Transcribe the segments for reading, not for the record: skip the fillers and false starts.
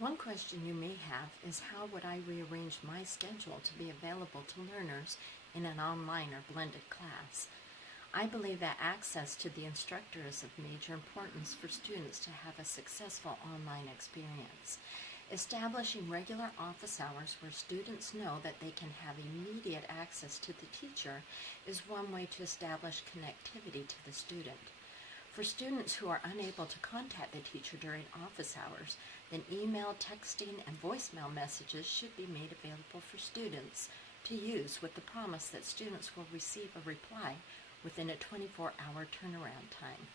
One question you may have is, how would I rearrange my schedule to be available to learners in an online or blended class? I believe that access to the instructor is of major importance for students to have a successful online experience. Establishing regular office hours where students know that they can have immediate access to the teacher is one way to establish connectivity to the student. For students who are unable to contact the teacher during office hours, then email, texting, and voicemail messages should be made available for students to use, with the promise that students will receive a reply within a 24-hour turnaround time.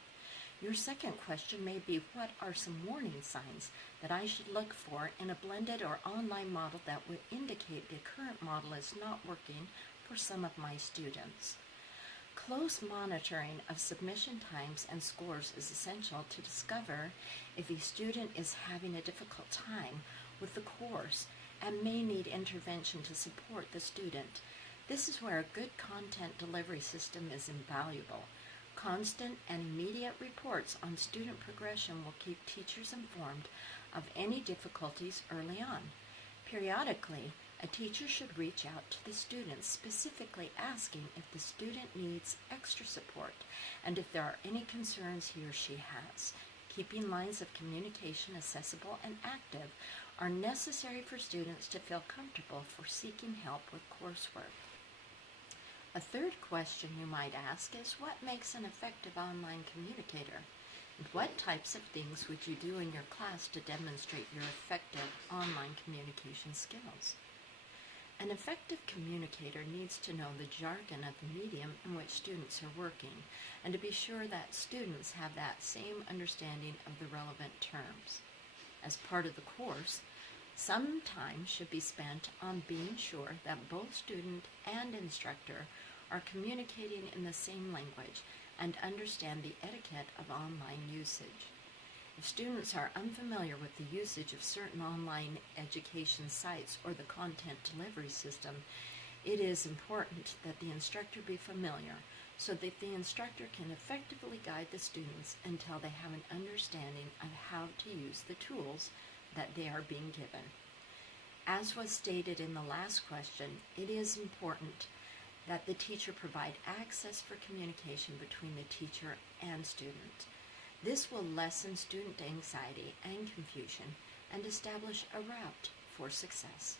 Your second question may be, what are some warning signs that I should look for in a blended or online model that would indicate the current model is not working for some of my students? Close monitoring of submission times and scores is essential to discover if a student is having a difficult time with the course and may need intervention to support the student. This is where a good content delivery system is invaluable. Constant and immediate reports on student progression will keep teachers informed of any difficulties early on. Periodically, a teacher should reach out to the student, specifically asking if the student needs extra support and if there are any concerns he or she has. Keeping lines of communication accessible and active are necessary for students to feel comfortable for seeking help with coursework. A third question you might ask is, what makes an effective online communicator? And what types of things would you do in your class to demonstrate your effective online communication skills? An effective communicator needs to know the jargon of the medium in which students are working, and to be sure that students have that same understanding of the relevant terms. As part of the course, some time should be spent on being sure that both student and instructor are communicating in the same language and understand the etiquette of online usage. If students are unfamiliar with the usage of certain online education sites or the content delivery system, it is important that the instructor be familiar so that the instructor can effectively guide the students until they have an understanding of how to use the tools that they are being given. As was stated in the last question, it is important that the teacher provide access for communication between the teacher and student. This will lessen student anxiety and confusion and establish a route for success.